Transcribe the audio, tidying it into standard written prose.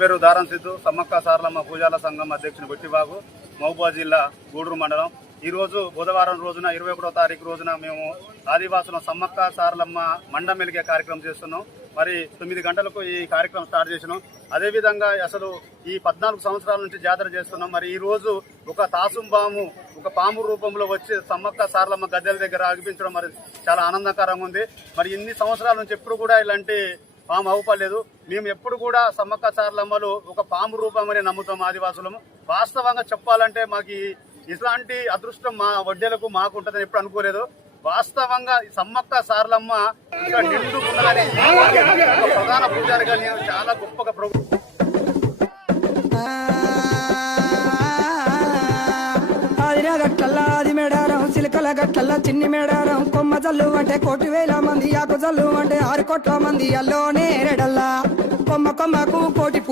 పేరు దారం సిద్ధు, సమ్మక్క సారలమ్మ పూజాల సంఘం అధ్యక్షుని బొట్టిబాబు, మహబూబాబాద్ జిల్లా గూడూరు మండలం. ఈరోజు బుధవారం రోజున 21వ తారీఖు రోజున మేము ఆదివాసుల సమ్మక్క సారలమ్మ మండం మెలిగే కార్యక్రమం చేస్తున్నాం. మరి 9 గంటలకు ఈ కార్యక్రమం స్టార్ట్ చేసినాం. అదేవిధంగా అసలు ఈ 14 సంవత్సరాల నుంచి జాతర చేస్తున్నాం. మరి ఈ రోజు ఒక తాసుంబాము ఒక పాము రూపంలో వచ్చి సమ్మక్క సారలమ్మ గద్దెల దగ్గర ఆగిపించడం మరి చాలా ఆనందకరంగా ఉంది. మరి ఇన్ని సంవత్సరాల నుంచి ఎప్పుడు కూడా ఇలాంటి పాము అవుపలేదు. మేము ఎప్పుడు కూడా సమ్మక్క సారలమ్మలు ఒక పాము రూపమని నమ్ముతాం ఆదివాసులము. వాస్తవంగా చెప్పాలంటే మాకు ఇలాంటి అదృష్టం మా వడ్డేలకు మాకు ఉంటుందని ఎప్పుడు అనుకోలేదు. వాస్తవంగా సమ్మక్క సారలమ్మ ఇంకా నిండు ప్రధాన పూజారిగా నేను చాలా గొప్పగా గట్లల్లా అది మేడారం, సిలికల గట్లల్లా చిన్ని మేడారం, కొమ్మ జల్లు అంటే 1,000,000 మంది, ఆకు జల్లు అంటే 6 కోట్ల మంది, అల్లోనే రెడల్లా కొమ్మ కొమ్మకు కోటి